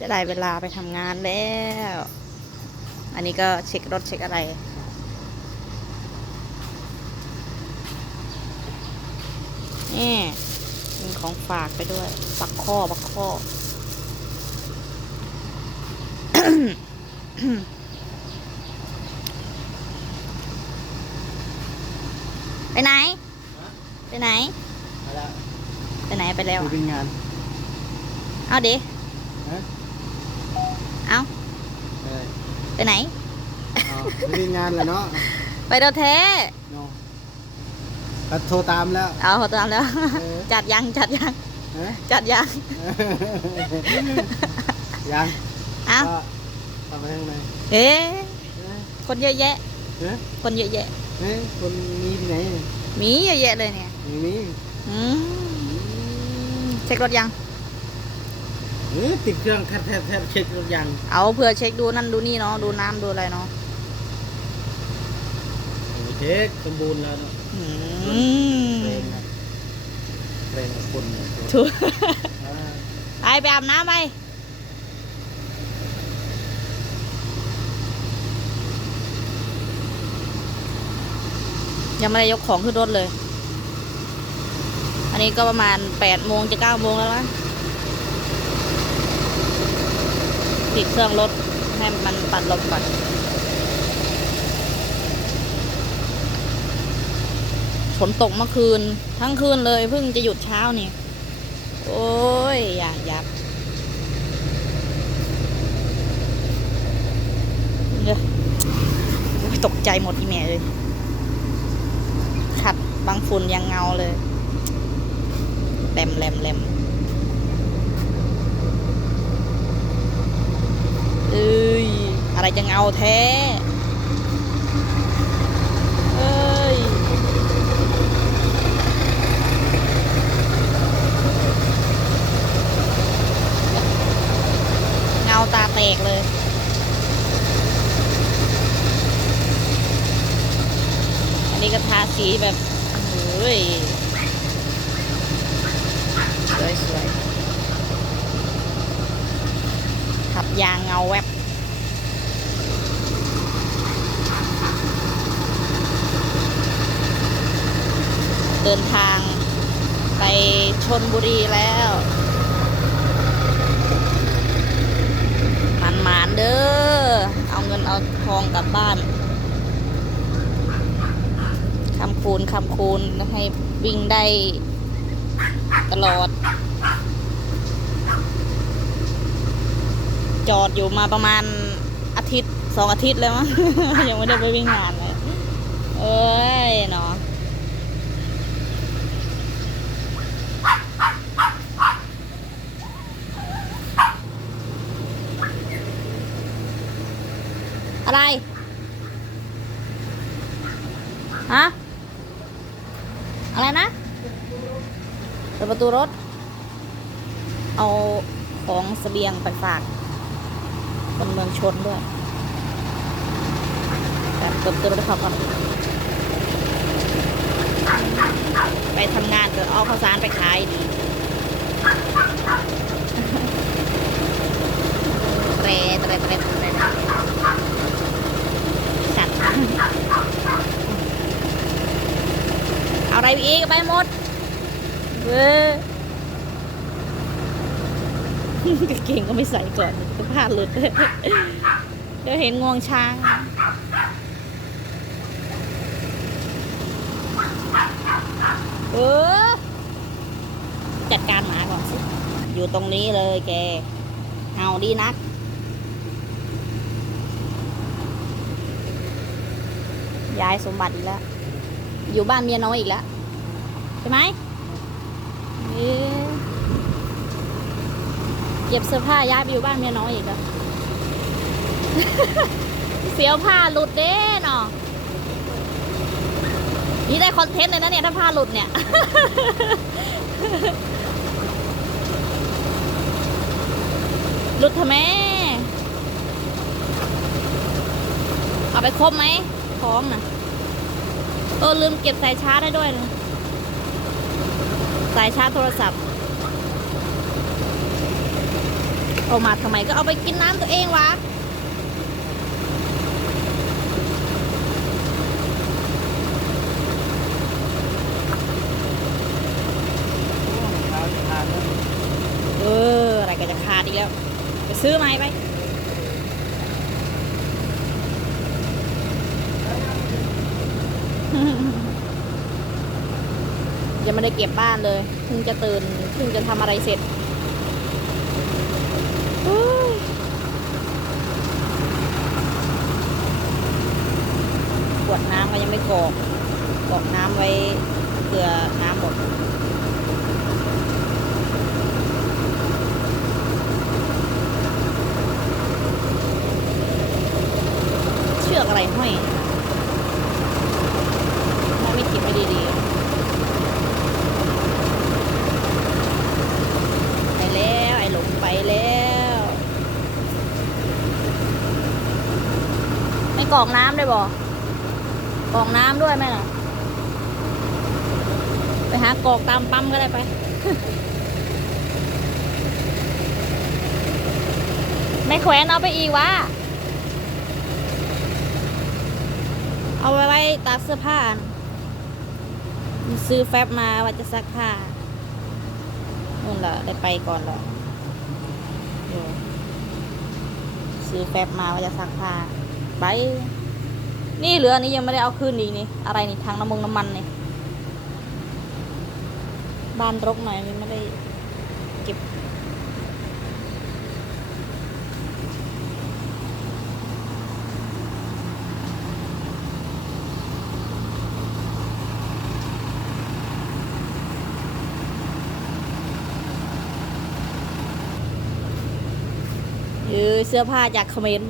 จะได้เวลาไปทำงานแล้ว อันนี้ก็เช็ครถเช็คอะไร นี่มีของฝากไปด้วย ปักข้อปักข้อ ไปไหน ไปไหนมาแล้วไปไหนไปแล้ว ไปอะเป็นงาน เอาดิฮะ เอาเออไปไหน เอาไปเป็นงานแล้วเนาะไปโดนแท้เนาะก็โทรตามแล้ว เอาเขาตามแล้ว เออ จัดยังจัดยังฮะ จัดยังยังเอาก็ทำไปทางไหนเอ๊ะเอ๊ะคนเยอะแยะ เอ๊ะคนเยอะแยะ เอ๊ะคนมีที่ไหนมีเยอะแยะเลยเนี่ยมีมีอืมเช็ครถยังเออติดเครื่องแทบแทบแทบเช็ครถยังเอาเผื่อเช็คดูนั่นดูนี่เนาะดูน้ำดูอะไรเนาะโอ้เช็คสมบูรณ์แล้วเนาะอืเทรมนนะเทรนกับคนเนี่ยถูกอ่าไปไปอาบน้ำไปยังไม่ได้ยกของขึ้นรถเลย อันนี้ก็ประมาณแปดโมงจะเก้าโมงแล้วนะ ติดเครื่องรถให้มันปัดลมก่อนฝนตกเมื่อคืน ทั้งคืนเลยเพิ่งจะหยุดเช้านี่ โอ้ย อย่ายับเดี๋ยวตกใจหมดอีเมเลย ขัดบางฝุ่นยังเงาเลยแหลมแหลมแหลมเอ้ย อะไรจะเงาแท้เอ้ยเงาตาแตกเลยอันนี้ก็ทาสีแบบเฮ้ยสวยสวยขับยางเงาแวบ เดินทางไปชนบุรีแล้วหมันหมานๆเด้อ เอาเงินเอาทองกลับบ้านคำคูณคำคูณให้วิ่งได้ตลอด จอดอยู่มาประมาณอาทิตย์สองอาทิตย์แล้วมั้ง ยังไม่ได้ไปวิ่งงานเลย เอ้ยเนาะอะไร ฮะ อะไรนะเปิดประตูรถ เอาของเสบียงไปฝากคนเมืองชนด้วยแต่เปิดประตูรถให้เขาก่อนไปทำงานเดี๋ยวเอาข้าวสารไปขายดีเตรเตรเตรเตรสัตว์ เอะไรอีกไปหมดเว้ยกางเกงก็ไม่ใส่ก่อนก็พลาดหลุดเดี๋ยวเห็นงวงช้าง เออ จัดการหมาก่อนสิ อยู่ตรงนี้เลยแกเห่าดีนักย้ายสมบัติอีกแล้ว อยู่บ้านเมียน้อยอีกแล้ว ช่ไหมเอ๊ะเก็บเสื้อผ้าย้ายไปอยู่บ้านเมียน้อยอีกแล้วเสียวผ้าหลุดเด้เนาะนี่ได้คอนเทนต์เลยนะเนี่ย ถ้าผ้าหลุดเนี่ย หลุดทำไมเอาไปครบไหมพร้อมนะเออลืมเก็บสายชาร์จได้ด้วยนะ สายชาร์จโทรศัพท์เอามาทำไมก็เอาไปกินน้ำตัวเองวะเอออะไรก็จะขาดอีกแล้ว ไปซื้อไหมาให้ไป ไม่ได้เก็บบ้านเลยเพิ่งจะตื่นเพิ่งจะทำอะไรเสร็จขวดน้ำก็ยังไม่กรอกกรอกน้ำไว้เผื่อน้ำหมดเชือกอะไรห้อยถ้าไม่ติดไม่ดีๆ ไปแล้ว ไอ้หลงไปแล้ว ไม่ กรอกน้ำได้บ่กรอกน้ำด้วยไหมล่ะ ไปหากรอกตามปั๊มก็ได้ไป ไม่แขวนเอาไปอีกวะเอาไว้ไว้ตากเสื้อผ้า ซื้อแฟบมาว่าจะซักผ้านู่นละได้ไปก่อนละเลยซื้อแฟบมาว่าจะซักผ้า ไปนี่เหลืออันนี้ยังไม่ได้เอาคืนอีกนี่ อะไรนี่ทางน้ำมงน้ำมันนี่บ้านรกหน่อยนี่ไม่ได้เก็บเออเสื้อผ้าจากเขมร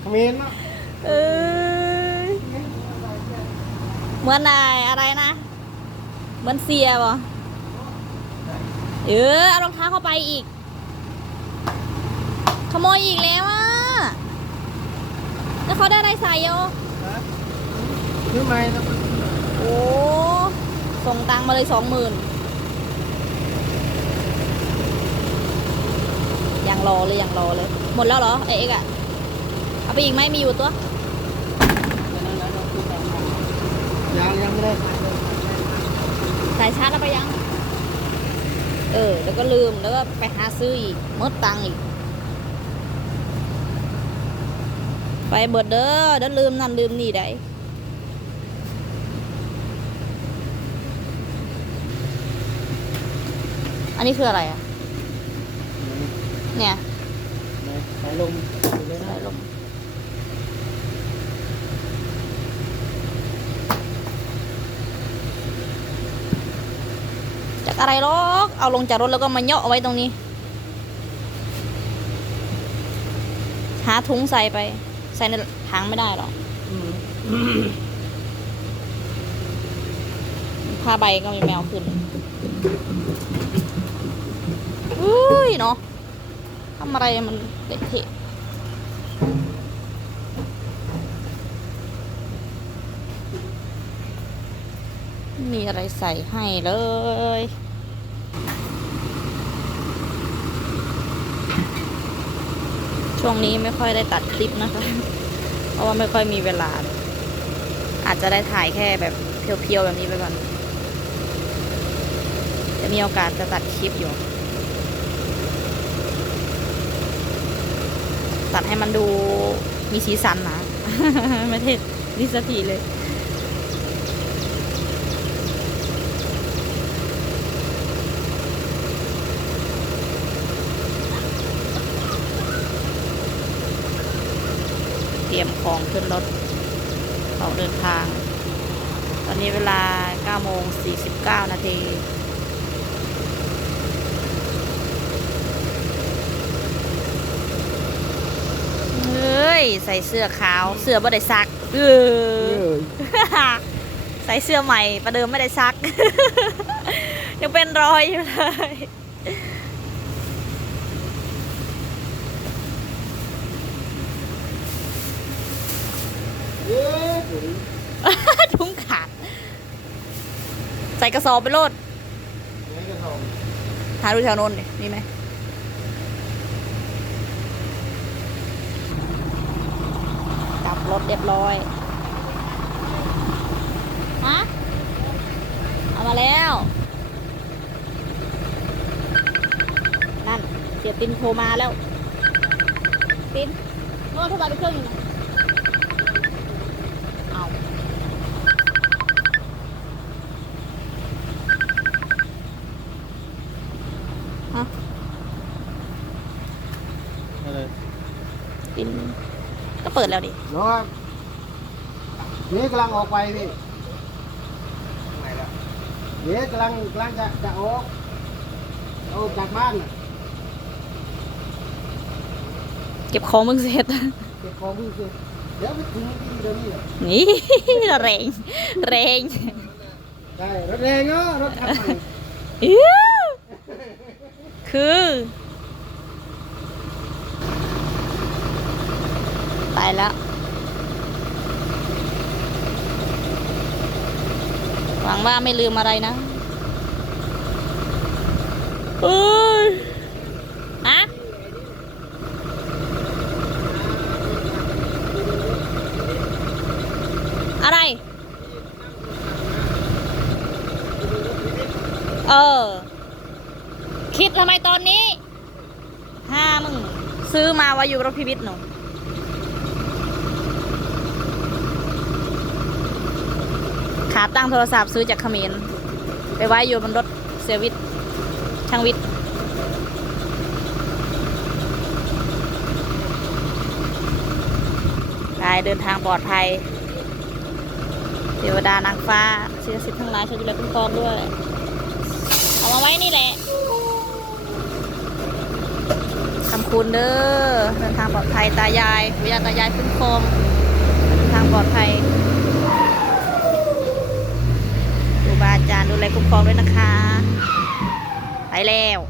เขมรเนาะเออเหมือนนายอะไรนะ เหมือนเสียบ่เออเอารองเท้าเข้าไปอีก ขโมยอีกแล้วอะแล้วเขาได้อะไรใส่โยซื้อไหมแล้วโอ้ส่งตังค์มาเลยสองหมื่นยัง รอเลยยังรอเลย หมดแล้วเหรอไอเอ็กอะเอาไปอีกไหมมีอยู่ตัวยังยังไม่ได้ขายเลยสายชาร์จแล้วไปยัง เออ แล้วก็ลืมแล้วก็ไปหาซื้ออีกหมดตังค์อีก ไปเบิดเด้อเด้อลืมนั่นลืมนี่ได้อันนี้คืออะไรอะ เนี่ยสายลมอยู่เลยสานะยลมจากอะไรหรอกเอาลงจากรถแล้วก็มาเหยาะเอาไว้ตรงนี้ หาถุงใส่ไป ใส่ในถังไม่ได้หรอกอืมผ้าใบก็มีแมวขึ้น อุ้ยเนาะ ทำอะไรมันเละเทะมีอะไรใส่ให้เลยช่วงนี้ไม่ค่อยได้ตัดคลิปนะคะ เพราะว่าไม่ค่อยมีเวลา อาจจะได้ถ่ายแค่แบบเพียวๆแบบนี้ไปก่อน จะมีโอกาสจะตัดคลิปอยู่ ตัดให้มันดูมีสีสันนะไม่เท่ดิสทีเลย เตรียมของขึ้นรถออกเดินทาง ตอนนี้เวลา9โมง49 นาที เฮ้ยใส่เสื้อขาวเสื้อบ่ได้ซักเอเอออใส่เสื้อใหม่ประเดิมไม่ได้ซัก ยังเป็นรอยอยู่เลยเอ๊ะถุงขาด ใส่กระสอบไปโลดไม่กระทงหาดูแถวโน้นดิมีไหม รถเรียบร้อยฮะเอามาแล้ว นั่น เสียตินโทรมาแล้วตินโน่นโทรมาไปเครื่องอยู่ ก็เปิดแล้วดิน้องนี่กำลังออกไปพี่เดี๋ยวกำลังกำลังจะจะออกออกจากบ้านน่ะเก็บของมึงเสร็จ เก็บของพี่สิเดี๋ยวไปถึงที่เดี๋ยวนี้เหรอนี่แรงแรงได้รถแรงเนาะรถคันใหม่ อิ๊วคือ ไป แล้วหวังว่าไม่ลืมอะไรนะเอ้ยอะอะไร เออ คิดทำไมตอนนี้ห้ามึง ซื้อมาไว้อยู่รถพิวิทหนู ขาตั้งโทรศัพท์ซื้อจากเขมรไปไว้อยู่บนรถเซอร์วิสช่างวิทย์ไปเดินทางปลอดภัย เทวดานางฟ้าเชื่อสิทธิ์ทั้งหลายช่วยดูแลคุ้มครองด้วย เอามาไว้นี่แหละคำคุณเด้อเดินทางปลอดภัยตายายวิญญาณตายายคุ้มครองเดินทางปลอดภัย ดูแลคุ้มครองด้วยนะคะ ไปแล้ว